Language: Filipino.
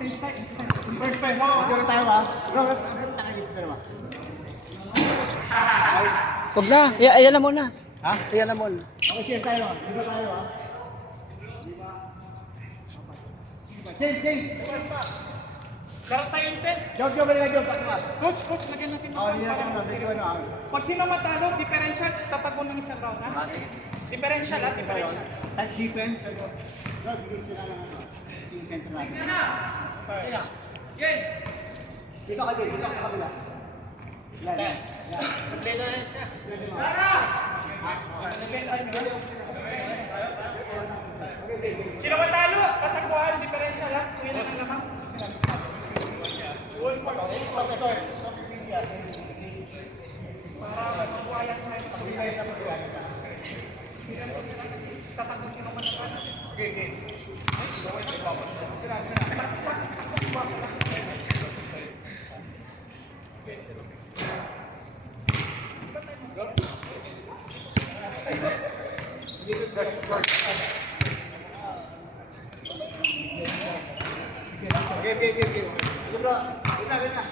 First time mo, dito tayo ha. Taka dito dalawa. Huwag na. Ayan na muna. Ha? Ayan na muna. Okay, share tayo. Dito tayo ha. Change. Karata intense. Job, balik ka, Job. Coach, lagyan natin ng Hindi natin ano. Pag sino matalo, differential, tatago ng isang round, ha? Differential, ha? Differential. Touch defense. Job, bigyan sila ng ano. Team center natin. Dito ka din, dito ka kabila. Yan. Sino matalo, tataguan, differential, ha? So, yun lang naman. Para mabuhayan tayo. Tatago sino matalo. Okay. Bro, ina.